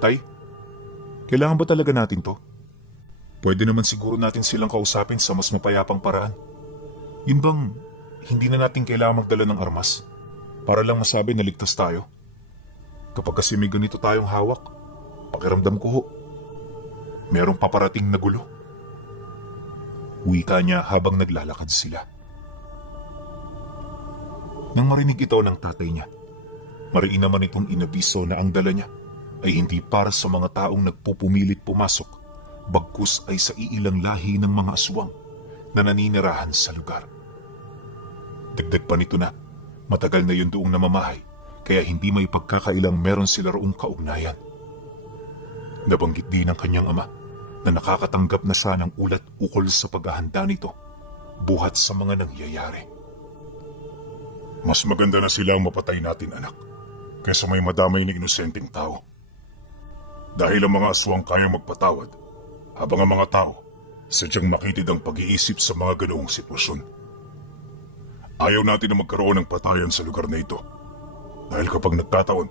Tay, kailangan ba talaga natin to? Pwede naman siguro natin silang kausapin sa mas mapayapang paraan. Yun bang hindi na natin kailangan magdala ng armas para lang masabi na ligtas tayo? Kapag kasi may ganito tayong hawak, pakiramdam ko ho, merong paparating na gulo. Wika niya habang naglalakad sila. Nang marinig ito ng tatay niya, mariin naman itong inabiso na ang dala niya ay hindi para sa mga taong nagpupumilit pumasok, bagkus ay sa iilang lahi ng mga aswang na naninirahan sa lugar. Dagdag pa nito na, matagal na yun doong namamahay, kaya hindi may pagkakailang meron sila roong kaugnayan. Nabanggit din ng kanyang ama na nakakatanggap na siya ng ulat ukol sa paghahanda nito, buhat sa mga nangyayari. Mas maganda na silang mapatay natin, anak, kaysa may madamay na inosenteng tao. Dahil ang mga aswang kayang magpatawad, habang ang mga tao sadyang makitid ang pag-iisip sa mga ganoong sitwasyon. Ayaw natin na magkaroon ng patayan sa lugar na ito. Dahil kapag nagkataon,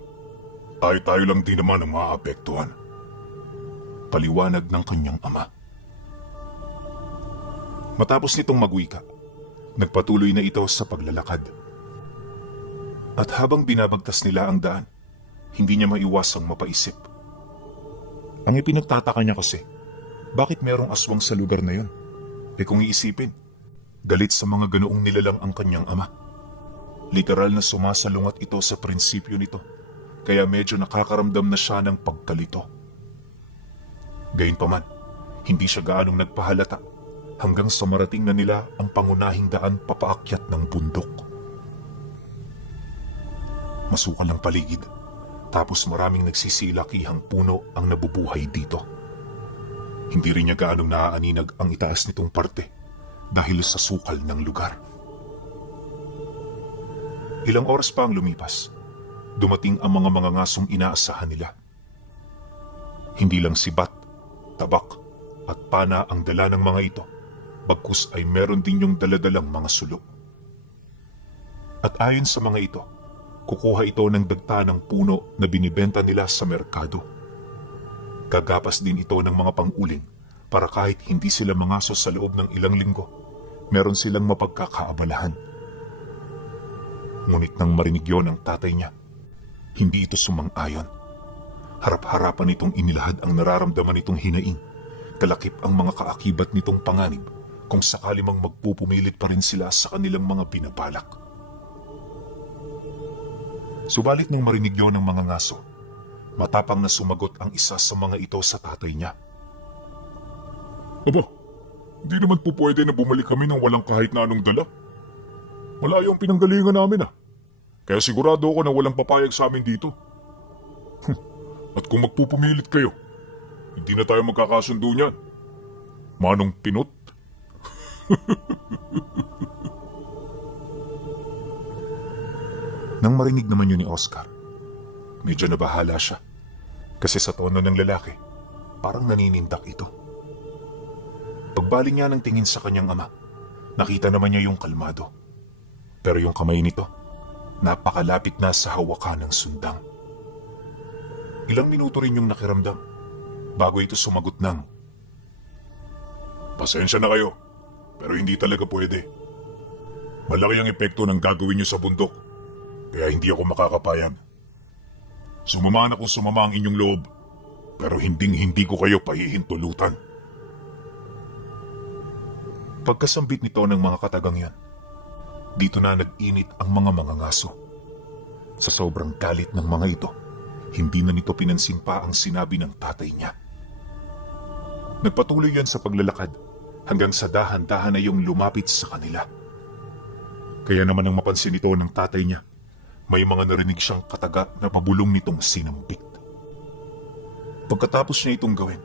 tayo lang din naman ang maaapektuhan. Paliwanag ng kanyang ama. Matapos nitong magwika, nagpatuloy na ito sa paglalakad. At habang binabagtas nila ang daan, hindi niya maiwasang mapaisip. Ang ipinagtataka niya kasi, bakit merong aswang sa lugar na yun? Kung iisipin, galit sa mga ganoong nilalang ang kanyang ama. Literal na sumasalungat ito sa prinsipyo nito, kaya medyo nakakaramdam na siya ng pagkalito. Gayunpaman, hindi siya gaanong nagpahalata hanggang sa marating na nila ang pangunahing daan papaakyat ng bundok. Masukal ang paligid, tapos maraming nagsisilakihang puno ang nabubuhay dito. Hindi rin niya gaanong naaaninag ang itaas nitong parte dahil sa sukal ng lugar. Ilang oras pa ang lumipas, dumating ang mga ngasong inaasahan nila. Hindi lang sibat, tabak at pana ang dala ng mga ito, bagkus ay meron din yung daladalang mga sulok. At ayon sa mga ito, kukuha ito ng dagta ng puno na binibenta nila sa merkado. Gagapas din ito ng mga pang-uling para kahit hindi sila mangaso sa loob ng ilang linggo, meron silang mapagkakaabalahan. Ngunit nang marinig yon ng tatay niya, hindi ito sumang-ayon. Harap-harapan nitong inilahad ang nararamdaman nitong hinaing, kalakip ang mga kaakibat nitong panganib kung sakali mang magpupumilit pa rin sila sa kanilang mga binabalak. Subalit nang marinig yon ng mga ngaso, matapang na sumagot ang isa sa mga ito sa tatay niya. Aba, hindi naman po pwede na bumalik kami ng walang kahit na anong dala. Malayo ang pinanggalingan namin Kaya sigurado ako na walang papayag sa amin dito. At kung magpupumilit kayo, hindi na tayo magkakasundo niyan. Manong Pinot? Nang marinig naman yun ni Oscar, medyo nabahala siya. Kasi sa tono ng lalaki, parang naninindak ito. Pagbaling niya ng tingin sa kanyang ama, nakita naman niya yung kalmado. Pero yung kamay nito, napakalapit na sa hawakan ng sundang. Ilang minuto rin yung nakiramdam bago ito sumagot ng, "Pasensya na kayo, pero hindi talaga pwede. Malaki ang epekto ng gagawin niyo sa bundok, kaya hindi ako makakapayag. Sumama na kung sumama ang inyong loob, pero hindi ko kayo pahihintulutan." Pagkasambit nito ng mga katagang yan, dito na nag-init ang mga ngaso. Sa sobrang galit ng mga ito, hindi na nito pinansin pa ang sinabi ng tatay niya. Nagpatuloy yan sa paglalakad hanggang sa dahan-dahan na yung lumapit sa kanila. Kaya naman ang mapansin ito ng tatay niya, may mga narinig siyang kataga na pabulong nitong sinampit. Pagkatapos niya itong gawin,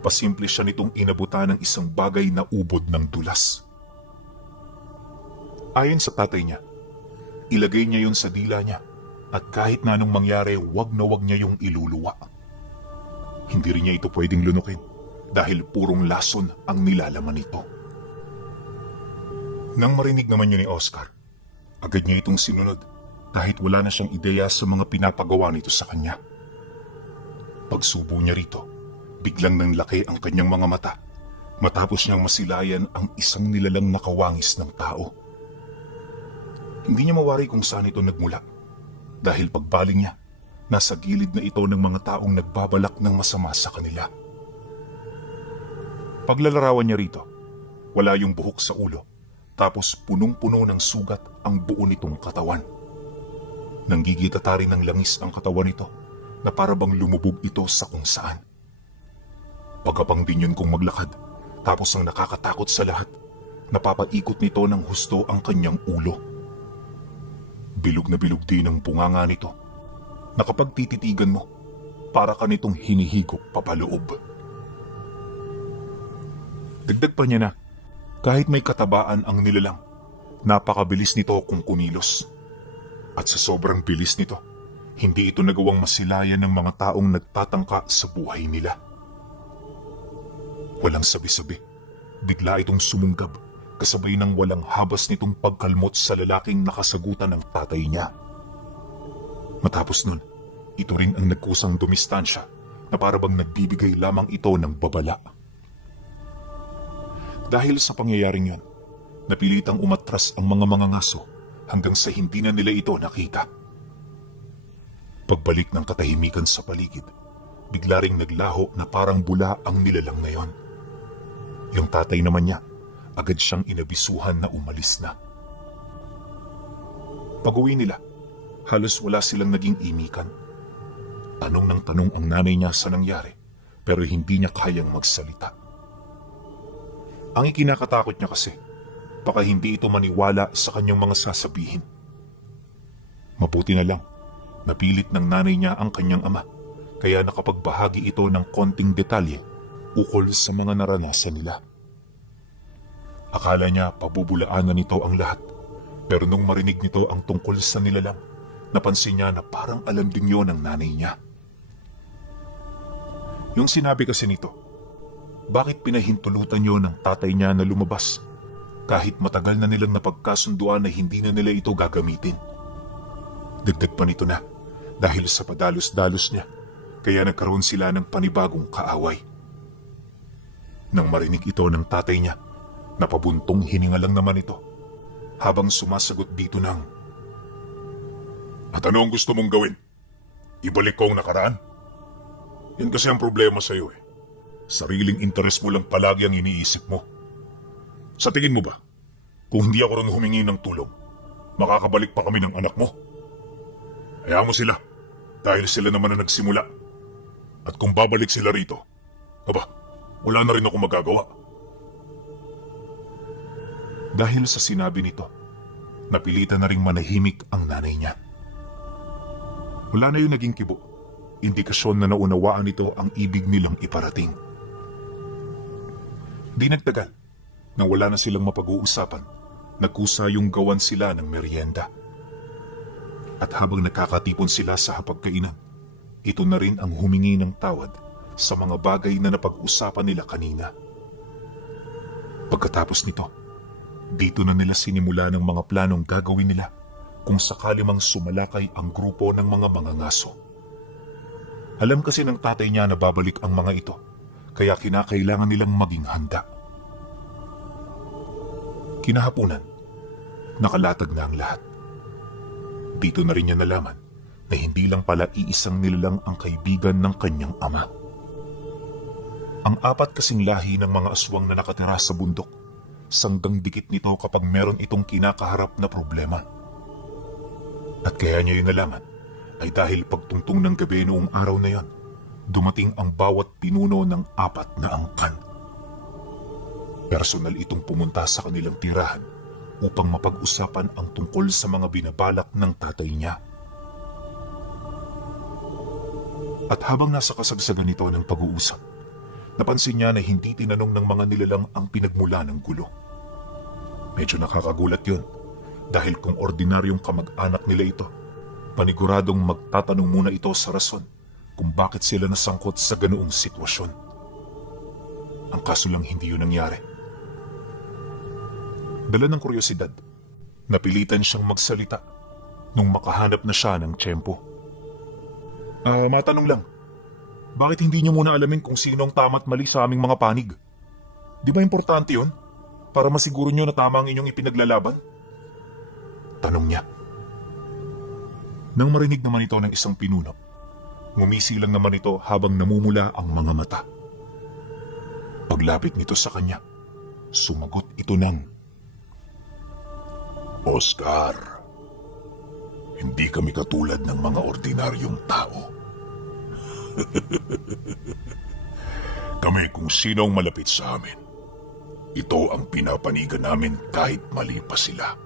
pasimple siya nitong inabutan ng isang bagay na ubod ng dulas. Ayon sa tatay niya, ilagay niya yun sa dila niya at kahit na anong mangyari, wag na wag niya yung iluluwa. Hindi rin niya ito pwedeng lunukin dahil purong lason ang nilalaman nito. Nang marinig naman yun ni Oscar, agad niya itong sinunod kahit wala na siyang ideya sa mga pinapagawa nito sa kanya. Pagsubo niya rito, biglang nanlaki ang kanyang mga mata matapos niyang masilayan ang isang nilalang nakawangis ng tao. Hindi niya mawari kung saan ito nagmula dahil pagbaling niya, nasa gilid na ito ng mga taong nagbabalak ng masama sa kanila. Paglalarawan niya rito, wala yung buhok sa ulo, tapos punong-puno ng sugat ang buo nitong katawan. Nanggigitata rin ng langis ang katawan nito na para bang lumubog ito sa kung saan. Pagkapang din yun kung maglakad, tapos ang nakakatakot sa lahat, napapaikot nito ng husto ang kanyang ulo. Bilog na bilog din ang bunganga nito na kapag tititigan mo, para ka nitong hinihigop papaloob. Dagdag pa niya na, kahit may katabaan ang nilalang, napakabilis nito kung kumilos. At sa sobrang bilis nito, hindi ito nagawang masilayan ng mga taong nagtatangka sa buhay nila. Walang sabi-sabi, bigla itong sumunggab kasabay ng walang habas nitong pagkalmot sa lalaking nakasagutan ng tatay niya. Matapos nun, ito rin ang nagkusang dumistansya na parabang nagbibigay lamang ito ng babala. Dahil sa pangyayaring yon, napilitang umatras ang mga mangangaso hanggang sa hindi na nila ito nakita. Pagbalik ng katahimikan sa paligid, bigla ring naglaho na parang bula ang nilalang na yon. Yung tatay naman niya, agad siyang inabisuhan na umalis na. Pag-uwi nila, halos wala silang naging imikan. Tanong ng tanong ang nanay niya sa nangyari, pero hindi niya kayang magsalita. Ang ikinakatakot niya kasi, baka hindi ito maniwala sa kanyang mga sasabihin. Mabuti na lang, napilit ng nanay niya ang kanyang ama, kaya nakapagbahagi ito ng konting detalye ukol sa mga naranasan nila. Akala niya pabubulaanan nito ang lahat, pero nung marinig nito ang tungkol sa nilalang, napansin niya na parang alam din yun ng nanay niya. Yung sinabi kasi nito, bakit pinahintulutan yun ng tatay niya na lumabas kahit matagal na nilang napagkasunduan na hindi na nila ito gagamitin? Dagdag pa nito na dahil sa padalos-dalos niya, kaya nagkaroon sila ng panibagong kaaway. Nang marinig ito ng tatay niya, napabuntong hininga lang naman ito habang sumasagot dito ng, "At ano ang gusto mong gawin? Ibalik ko ang nakaraan? Yan kasi ang problema sa iyo eh. Sariling interes mo lang palagi ang iniisip mo. Sa tingin mo ba, kung hindi ako rin humingi ng tulong, makakabalik pa kami ng anak mo? Hayaan mo sila dahil sila naman ang nagsimula. At kung babalik sila rito, aba, wala na rin ako magagawa." Dahil sa sinabi nito, napilitan na ring manahimik ang nanay niya. Wala na yung naging kibo, indikasyon na naunawaan nito ang ibig nilang iparating. Di nagtagal, nang wala na silang mapag-uusapan, nagkusa yung gawan sila ng merienda. At habang nakakatipon sila sa hapagkainan, ito na rin ang humingi ng tawad sa mga bagay na napag-usapan nila kanina. Pagkatapos nito, dito na nila sinimula ng mga planong gagawin nila kung sakali mang sumalakay ang grupo ng mga mangangaso. Alam kasi ng tatay niya na babalik ang mga ito, kaya kinakailangan nilang maging handa. Kinahapunan, nakalatag na ang lahat. Dito na rin niya nalaman na hindi lang pala iisang nilalang ang kaibigan ng kanyang ama. Ang apat kasing lahi ng mga aswang na nakatira sa bundok, sanggang dikit nito kapag meron itong kinakaharap na problema. At kaya niya yung nalaman ay dahil pagtungtong ng gabi noong araw na yon, dumating ang bawat pinuno ng apat na angkan. Personal itong pumunta sa kanilang tirahan upang mapag-usapan ang tungkol sa mga binabalak ng tatay niya. At habang nasa kasagsagan nito ng pag-uusap, napansin niya na hindi tinanong ng mga nilalang ang pinagmula ng gulo. Medyo nakakagulat yun dahil kung ordinaryong kamag-anak nila ito, paniguradong magtatanong muna ito sa rason kung bakit sila nasangkot sa ganoong sitwasyon. Ang kaso lang hindi yun nangyari. Dala ng kuryosidad, napilitan siyang magsalita nung makahanap na siya ng tiyempo. Matanong lang, Bakit hindi niyo muna alamin kung sino ang tama at mali sa aming mga panig? Di ba importante yun? Para masiguro niyo na tama ang inyong ipinaglalaban? Tanong niya. Nang marinig naman ito ng isang pinuno, ngumisi lang naman ito habang namumula ang mga mata. Paglapit nito sa kanya, sumagot ito ng, Oscar, hindi kami katulad ng mga ordinaryong tao. Kami kung sino ang malapit sa amin. Ito ang pinapanigan namin kahit mali pa sila.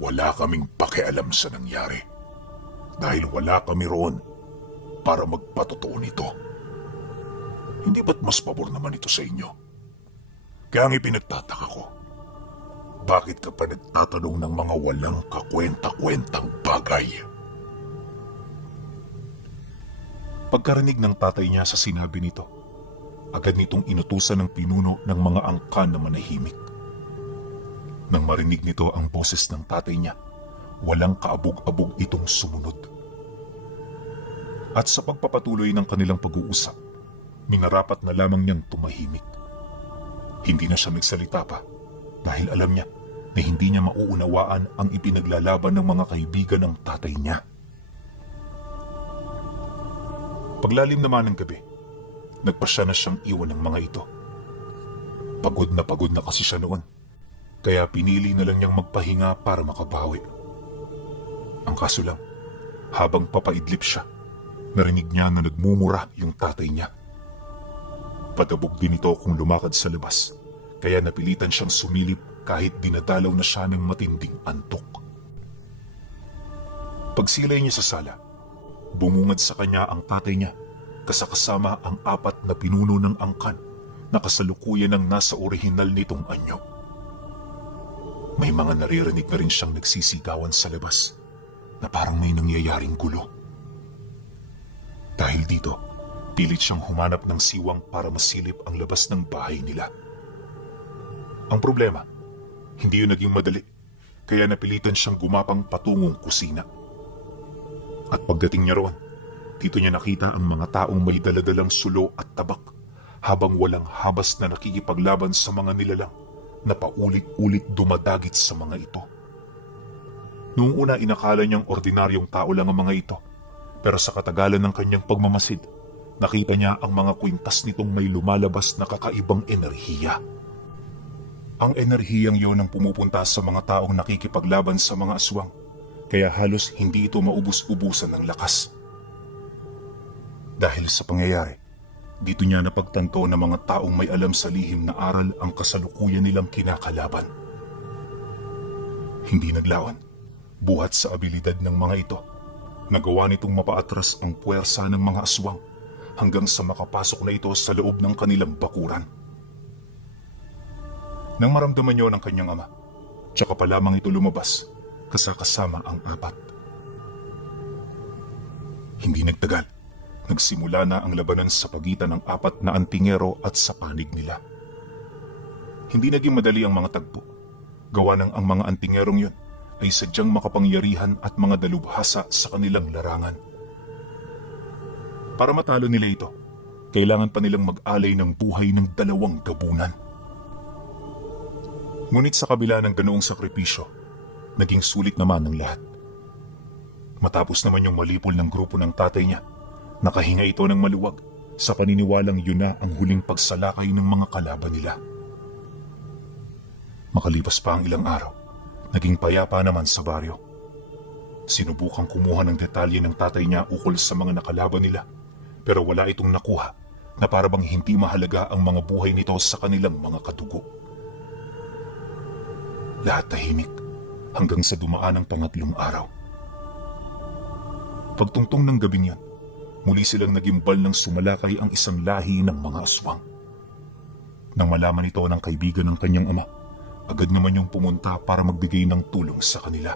Wala kaming pakialam sa nangyari dahil wala kami roon para magpatotoo nito. Hindi ba't mas pabor naman ito sa inyo? Kaya ang ipinagtataka ko, bakit ka pa nagtatanong ng mga walang kakwenta-kwentang bagay? Pagkarinig ng tatay niya sa sinabi nito, agad nitong inutusan ng pinuno ng mga angkan na manahimik. Nang marinig nito ang boses ng tatay niya, walang kaabog-abog itong sumunod. At sa pagpapatuloy ng kanilang pag-uusap, minarapat na lamang niyang tumahimik. Hindi na siya nagsalita pa dahil alam niya na hindi niya mauunawaan ang ipinaglalaban ng mga kaibigan ng tatay niya. Paglalim naman ng gabi, nagpasya na siyang iwan ng mga ito. Pagod na kasi siya noon, kaya pinili na lang niyang magpahinga para makabawi. Ang kaso lang, habang papaidlip siya, narinig niya na nagmumura yung tatay niya. Padabog din ito kung lumakad sa labas, kaya napilitan siyang sumilip kahit dinadalaw na siya ng matinding antok. Pagsilay niya sa sala, bumungad sa kanya ang tatay niya kasama ang 4 na pinuno ng angkan na kasalukuyan ng nasa orihinal nitong anyo. May mga naririnig na rin siyang nagsisigawan sa labas na parang may nangyayaring gulo. Dahil dito, pilit siyang humanap ng siwang para masilip ang labas ng bahay nila. Ang problema, hindi yun naging madali, kaya napilitan siyang gumapang patungong kusina. At pagdating niya roon, dito niya nakita ang mga taong may daladalang sulo at tabak habang walang habas na nakikipaglaban sa mga nilalang na paulit-ulit dumadagit sa mga ito. Noong una inakala niyang ordinaryong tao lang ang mga ito, pero sa katagalan ng kanyang pagmamasid, nakita niya ang mga kwintas nitong may lumalabas na kakaibang enerhiya. Ang enerhiyang yon ang pumupunta sa mga taong nakikipaglaban sa mga aswang, kaya halos hindi ito maubos-ubusan ng lakas. Dahil sa pangyayari, dito niya napagtanto na mga taong may alam sa lihim na aral ang kasalukuyan nilang kinakalaban. Hindi naglawan, buhat sa abilidad ng mga ito, nagawa nitong mapaatras ang puwersa ng mga aswang hanggang sa makapasok na ito sa loob ng kanilang bakuran. Nang maramdaman niyo ng kanyang ama, tsaka pa lamang ito lumabas, kasama ang 4. Hindi nagtagal, nagsimula na ang labanan sa pagitan ng 4 na antingero at sa panig nila. Hindi naging madali ang mga tagpo, gawa ng ang mga antingerong yun ay sadyang makapangyarihan at mga dalubhasa sa kanilang larangan. Para matalo nila ito, kailangan pa nilang mag-alay ng buhay ng 2 gabunan. Ngunit sa kabila ng ganoong sakripisyo, naging sulit naman ang lahat. Matapos naman yung malipol ng grupo ng tatay niya, nakahinga ito ng maluwag sa paniniwalang yun na ang huling pagsalakay ng mga kalaban nila. Makalipas pa ang ilang araw, naging payapa naman sa baryo. Sinubukang kumuha ng detalye ng tatay niya ukol sa mga nakalaban nila, pero wala itong nakuha na parabang hindi mahalaga ang mga buhay nito sa kanilang mga katugo. Lahat tahimik hanggang sa dumaan ang 3 araw. Pagtungtong ng gabing yan, muli silang nagimbal ng sumalakay ang isang lahi ng mga aswang. Nang malaman ito ng kaibigan ng kanyang ama, agad naman yung pumunta para magbigay ng tulong sa kanila.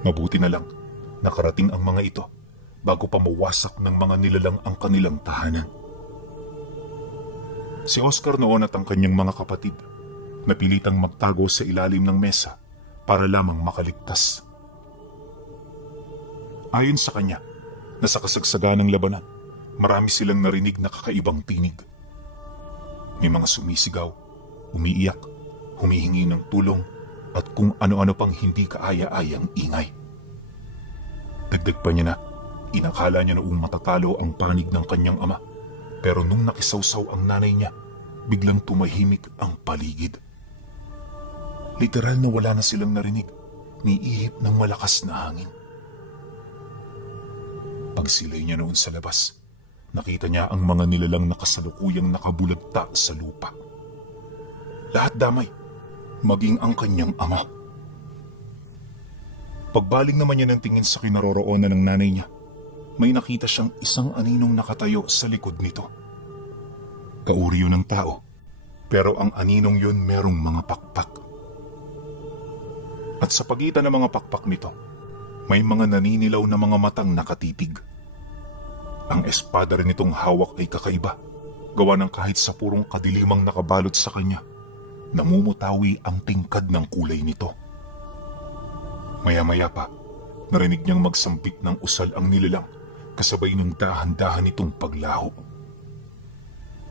Mabuti na lang, nakarating ang mga ito bago pa mawasak ng mga nilalang ang kanilang tahanan. Si Oscar noon at ang kanyang mga kapatid, napilitang magtago sa ilalim ng mesa para lamang makaligtas. Ayon sa kanya, na sa kasagsagan ng labanan, marami silang narinig na kakaibang tinig. May mga sumisigaw, umiiyak, humihingi ng tulong at kung ano-ano pang hindi kaaya-ayang ingay. Dagdag pa niya na, inakala niya noong matatalo ang panig ng kanyang ama, pero nung nakisawsaw ang nanay niya, biglang tumahimik ang paligid. Literal na wala na silang narinig, ni ihip ng malakas na hangin. Pagsilay niya noon sa labas, nakita niya ang mga nilalang na kasalukuyang nakabulagta sa lupa. Lahat damay, maging ang kanyang ama. Pagbaling naman niya ng tingin sa kinaroroonan ng nanay niya, may nakita siyang isang aninong nakatayo sa likod nito. Kauri yun ng tao, pero ang aninong yun merong mga pakpak. At sa pagitan ng mga pakpak nito, may mga naninilaw na mga matang nakatitig. Ang espada rin itong hawak ay kakaiba, gawa ng kahit sa purong kadilimang nakabalot sa kanya, namumutawi ang tingkad ng kulay nito. Maya-maya pa, narinig niyang magsampit ng usal ang nilalang, kasabay ng dahan-dahan itong paglaho.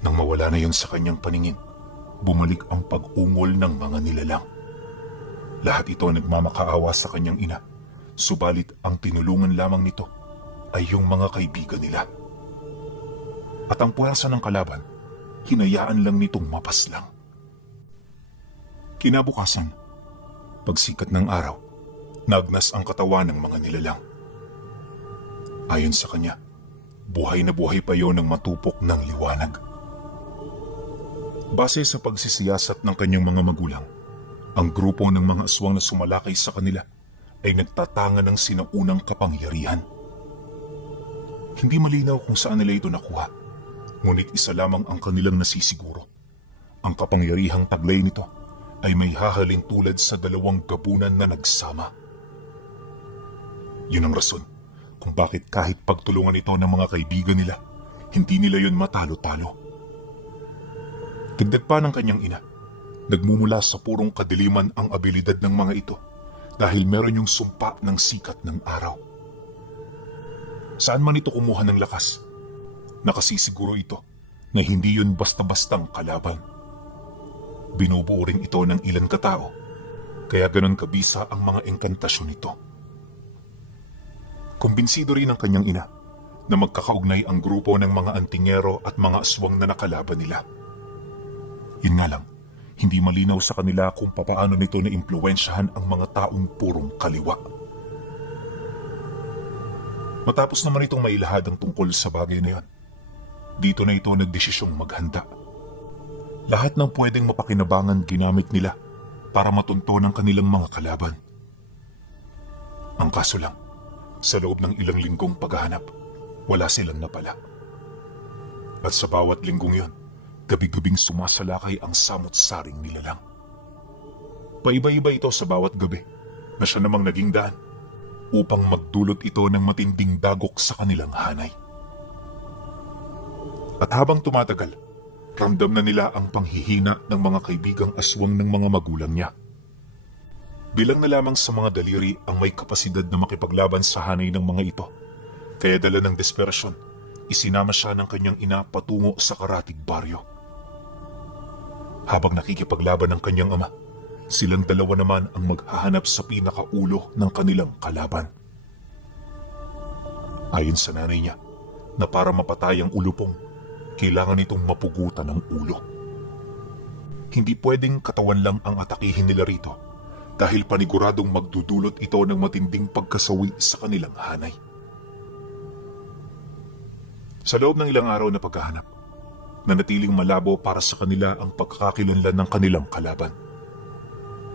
Nang mawala na yon sa kanyang paningin, bumalik ang pag-ungol ng mga nilalang. Lahat ito nagmamakaawa sa kanyang ina, subalit ang tinulungan lamang nito ay yung mga kaibigan nila. At ang puwersa ng kalaban, hinayaan lang nitong mapaslang. Kinabukasan, pagsikat ng araw, nagnas ang katawan ng mga nilalang. Ayon sa kanya, buhay na buhay pa yon ng matupok ng liwanag. Base sa pagsisiyasat ng kanyang mga magulang, ang grupo ng mga aswang na sumalakay sa kanila ay nagtatanga ng sinaunang kapangyarihan. Hindi malinaw kung saan nila ito nakuha, ngunit isa lamang ang kanilang nasisiguro. Ang kapangyarihang taglay nito ay may hahalin tulad sa dalawang gabunan na nagsama. Yun ang rason kung bakit kahit pagtulungan ito ng mga kaibigan nila, hindi nila yun matalo-talo. Dagdag pa ng kanyang ina, nagmumula sa purong kadiliman ang abilidad ng mga ito dahil meron yung sumpa ng sikat ng araw. Saan man ito kumuha ng lakas, nakasisiguro ito na hindi yun basta-bastang kalaban. Binubuo rin ito ng ilang katao, kaya ganon kabisa ang mga engkantasyon nito. Kumbinsido rin ang kanyang ina na magkakaugnay ang grupo ng mga antingero at mga aswang na nakalaban nila. Yun nga lang, hindi malinaw sa kanila kung papaano nito naimpluwensyahan ang mga taong purong kaliwa. Matapos naman itong mailahad ang tungkol sa bagay na yon, dito na ito nagdesisyong maghanda. Lahat ng pwedeng mapakinabangan ginamit nila para matunto ng kanilang mga kalaban. Ang kaso lang, sa loob ng ilang linggong paghahanap, wala silang napala. At sa bawat linggong yon, gabi-gabing sumasalakay ang samot-saring nilalang. Paiba-iba ito sa bawat gabi na siya namang naging daan upang magdulot ito ng matinding dagok sa kanilang hanay. At habang tumatagal, ramdam na nila ang panghihina ng mga kaibigang aswang ng mga magulang niya. Bilang na lamang sa mga daliri ang may kapasidad na makipaglaban sa hanay ng mga ito, kaya dala ng desperasyon, isinama siya ng kanyang ina patungo sa karatig baryo. Habang nakikipaglaban ng kanyang ama, silang dalawa naman ang maghahanap sa pinakaulo ng kanilang kalaban. Ayon sa nanay niya, na para mapatay ang ulupong, kailangan itong mapugutan ng ulo. Hindi pwedeng katawan lang ang atakihin nila rito dahil paniguradong magdudulot ito ng matinding pagkasawi sa kanilang hanay. Sa loob ng ilang araw na paghahanap, nanatiling malabo para sa kanila ang pagkakakilanlan ng kanilang kalaban.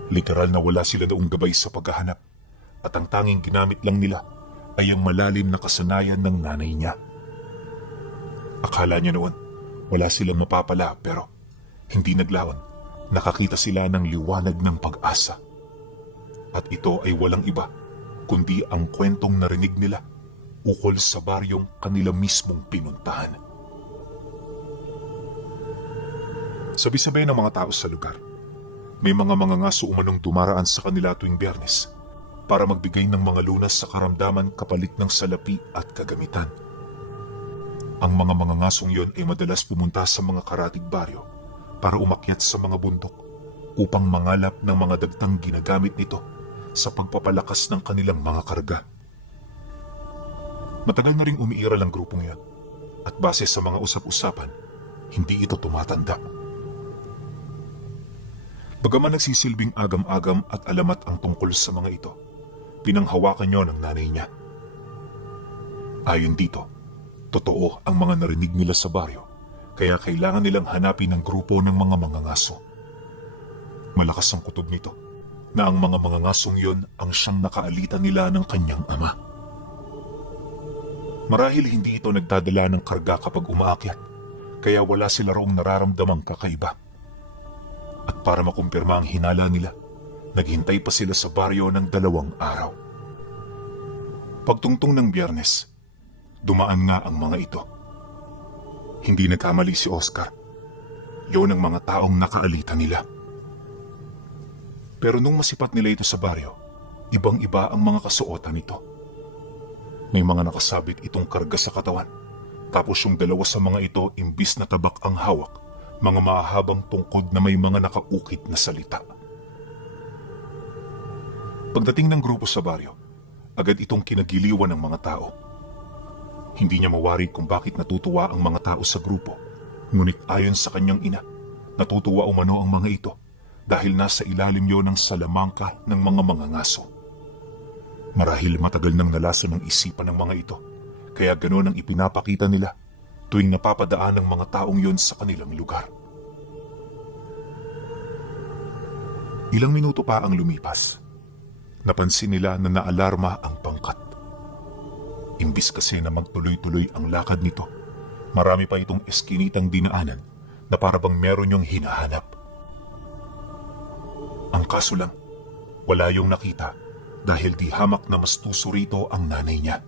Literal na wala sila noong gabay sa paghahanap at ang tanging ginamit lang nila ay ang malalim na kasanayan ng nanay niya. Akala niya noon wala silang mapapala pero hindi naglaon, nakakita sila ng liwanag ng pag-asa. At ito ay walang iba kundi ang kwentong narinig nila ukol sa baryong kanila mismong pinuntahan. Sabi-sabay ng mga tao sa lugar, may mga ngaso umanong dumaraan sa kanila tuwing Biyernes para magbigay ng mga lunas sa karamdaman kapalit ng salapi at kagamitan. Ang mga mangangasong yon ay madalas pumunta sa mga karatig baryo para umakyat sa mga bundok upang mangalap ng mga dagtang ginagamit nito sa pagpapalakas ng kanilang mga karga. Matagal na ring umiiral ang grupong yan at base sa mga usap-usapan, hindi ito tumatanda. Bagaman nagsisilbing agam-agam at alamat ang tungkol sa mga ito, pinanghawakan niyo ng nanay niya. Ayon dito, totoo ang mga narinig nila sa baryo, kaya kailangan nilang hanapin ang grupo ng mga mangangaso. Malakas ang kutob nito na ang mga mangangasong yon ang siyang nakaalita nila ng kanyang ama. Marahil hindi ito nagdadala ng karga kapag umaakyat, kaya wala sila roong nararamdamang kakaiba. At para makumpirma ang hinala nila, naghintay pa sila sa baryo ng 2 araw. Pagtungtong ng Biyernes, dumaan nga ang mga ito. Hindi nagkamali si Oscar. Yun ang mga taong nakaalita nila. Pero nung masipat nila ito sa baryo, ibang-iba ang mga kasuotan nito. May mga nakasabit itong karga sa katawan, tapos yung 2 sa mga ito imbis na tabak ang hawak, mga mahahabang tungkod na may mga nakaukit na salita. Pagdating ng grupo sa baryo, agad itong kinagiliwan ng mga tao. Hindi niya mawari kung bakit natutuwa ang mga tao sa grupo, ngunit ayon sa kanyang ina, natutuwa umano ang mga ito dahil nasa ilalim yon ng salamangka ng mga mangangaso. Marahil matagal nang nalasa ng isipan ng mga ito, kaya ganoon ang ipinapakita nila tuwing napapadaan ng mga taong yon sa kanilang lugar. Ilang minuto pa ang lumipas. Napansin nila na naalarma ang pangkat. Imbis kasi na magtuloy-tuloy ang lakad nito, marami pa itong eskinitang dinaanan na parabang meron yung hinahanap. Ang kaso lang, wala yung nakita dahil di hamak na mas tuso rito ang nanay niya.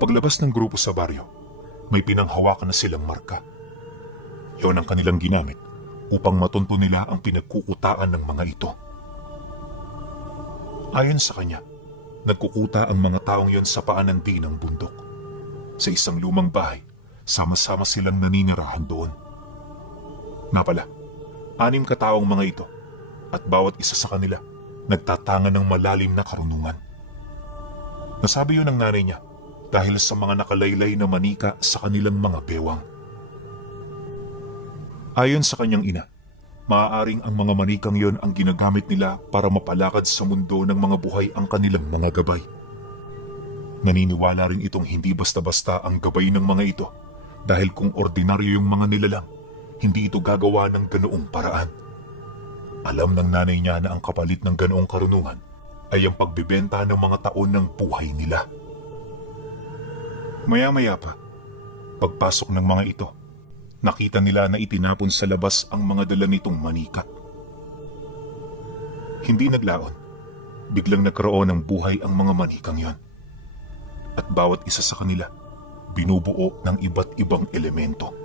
Paglabas ng grupo sa baryo, may pinanghawakan na silang marka. Yon ang kanilang ginamit upang matunto nila ang pinagkukutaan ng mga ito. Ayon sa kanya, nagkukuta ang mga taong yon sa paanan din ng bundok. Sa isang lumang bahay, sama-sama silang naninirahan doon. Nga pala, 6 kataong mga ito at bawat isa sa kanila nagtatangan ng malalim na karunungan. Nasabi yun ng nanay niya dahil sa mga nakalaylay na manika sa kanilang mga bewang. Ayon sa kanyang ina, maaaring ang mga manikang yon ang ginagamit nila para mapalakad sa mundo ng mga buhay ang kanilang mga gabay. Naniniwala rin itong hindi basta-basta ang gabay ng mga ito dahil kung ordinaryo yung mga nilalang, hindi ito gagawa ng ganoong paraan. Alam ng nanay niya na ang kapalit ng ganoong karunungan ay ang pagbibenta ng mga taon ng buhay nila. Maya-maya pa, pagpasok ng mga ito, nakita nila na itinapon sa labas ang mga dala nitong manika. Hindi naglaon, biglang nagkaroon ng buhay ang mga manikang yon. At bawat isa sa kanila, binubuo ng iba't ibang elemento.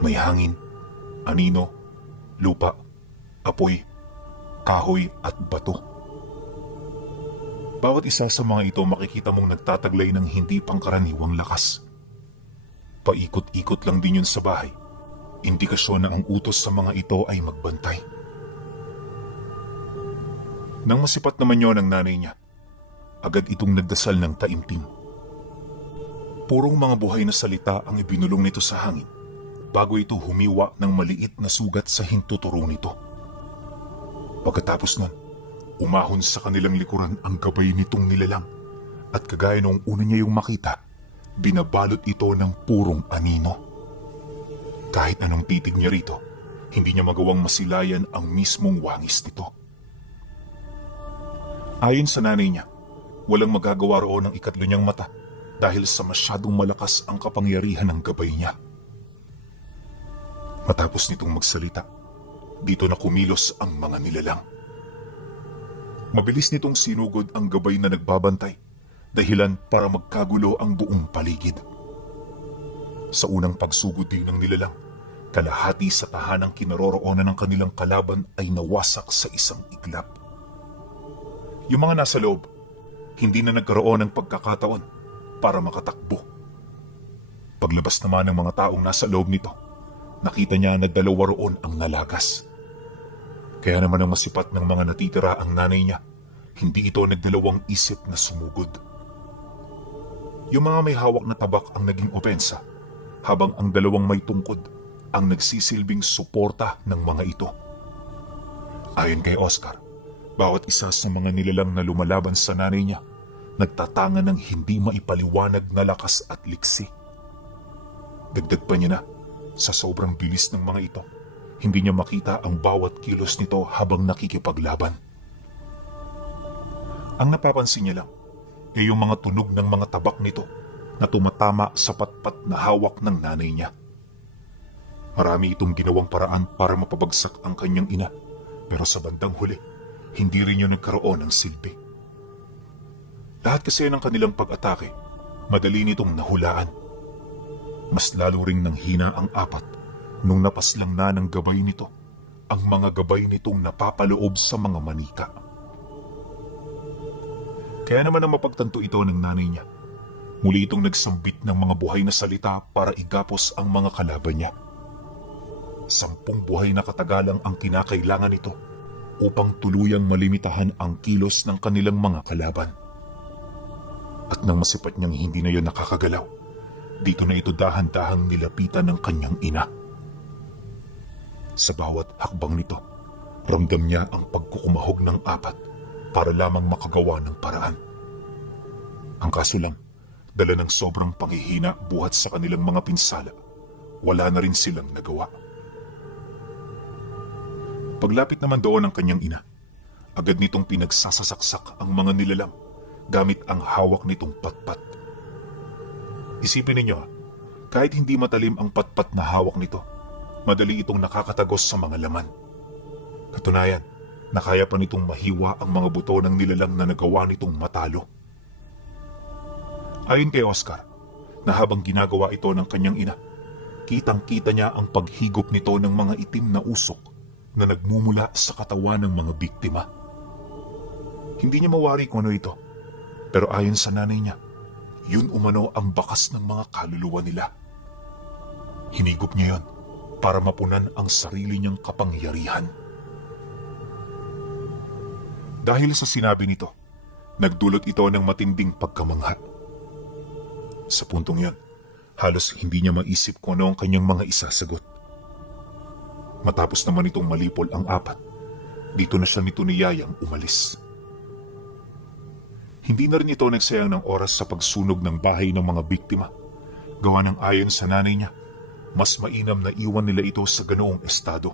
May hangin, anino, lupa, apoy, kahoy at bato. Bawat isa sa mga ito makikita mong nagtataglay ng hindi pangkaraniwang lakas. Paikot-ikot lang din yun sa bahay. Indikasyon na ang utos sa mga ito ay magbantay. Nang masipat naman yun ang nanay niya, agad itong nagdasal ng taimtim. Purong mga buhay na salita ang ibinulong nito sa hangin bago ito humiwa ng maliit na sugat sa hintuturo nito. Pagkatapos nun, umahon sa kanilang likuran ang gabay nitong nilalang at kagaya noong una niya yung makita, binabalot ito ng purong anino. Kahit anong titig niya rito, hindi niya magawang masilayan ang mismong wangis nito. Ayon sa nanay niya, walang magagawa roon ng 3 niyang mata dahil sa masyadong malakas ang kapangyarihan ng gabay niya. Matapos nitong magsalita, dito na kumilos ang mga nilalang. Mabilis nitong sinugod ang gabay na nagbabantay, dahilan para magkagulo ang buong paligid. Sa unang pagsugod din ng nilalang, kalahati sa tahanang kinaroroonan ng kanilang kalaban ay nawasak sa isang iglap. Yung mga nasa loob, hindi na nagkaroon ng pagkakataon para makatakbo. Paglabas naman ng mga taong nasa loob nito, nakita niya na dalawa roon ang nalagas. Kaya naman ang masipat ng mga natitira ang nanay niya, hindi ito nagdalawang isip na sumugod. Yung mga may hawak na tabak ang naging opensa, habang ang dalawang may tungkod ang nagsisilbing suporta ng mga ito. Ayon kay Oscar, bawat isa sa mga nilalang na lumalaban sa nanay niya, nagtatanga ng hindi maipaliwanag na lakas at liksi. Dagdag pa niya na, sa sobrang bilis ng mga ito, hindi niya makita ang bawat kilos nito habang nakikipaglaban. Ang napapansin niya lang ay yung mga tunog ng mga tabak nito na tumatama sa patpat na hawak ng nanay niya. Marami itong ginawang paraan para mapabagsak ang kanyang ina, pero sa bandang huli, hindi rin yun nagkaroon ng silbi. Lahat kasi ng kanilang pag-atake, madali nitong nahulaan. Mas lalo ring nanghina ang apat nung napaslang na ng gabay nito ang mga gabay nitong napapaloob sa mga manika. Kaya naman ang mapagtanto ito ng nanay niya, muli itong nagsambit ng mga buhay na salita para igapos ang mga kalaban niya. 10 buhay na katagalang ang kinakailangan nito upang tuluyang malimitahan ang kilos ng kanilang mga kalaban. At nang masipat niyang hindi na yon nakakagalaw, dito na ito dahan-dahang nilapitan ng kanyang ina. Sa bawat hakbang nito, ramdam niya ang pagkukumahog ng apat para lamang makagawa ng paraan. Ang kaso lang, dala ng sobrang panghihina buhat sa kanilang mga pinsala, wala na rin silang nagawa. Paglapit naman doon ng kanyang ina, agad nitong pinagsasasaksak ang mga nilalang gamit ang hawak nitong patpat. Isipin ninyo, kahit hindi matalim ang patpat na hawak nito, madali itong nakakatagos sa mga laman. Katunayan, nakaya pa nitong mahiwa ang mga buto ng nilalang na nagawa nitong matalo. Ayon kay Oscar, na habang ginagawa ito ng kanyang ina, kitang-kita niya ang paghigop nito ng mga itim na usok na nagmumula sa katawan ng mga biktima. Hindi niya mawari kung ano ito, pero ayon sa nanay niya, yun umano ang bakas ng mga kaluluwa nila. Hinigop niya yon para mapunan ang sarili niyang kapangyarihan. Dahil sa sinabi nito, nagdulot ito ng matinding pagkamangha. Sa puntong yon, halos hindi niya maisip kung ano ang kanyang mga isasagot. Matapos naman itong malipol ang apat, dito na siya nito niyayang umalis. Hindi na rin ito nagsayang ng oras sa pagsunog ng bahay ng mga biktima. Gawa ng ayon sa nanay niya, mas mainam na iwan nila ito sa ganoong estado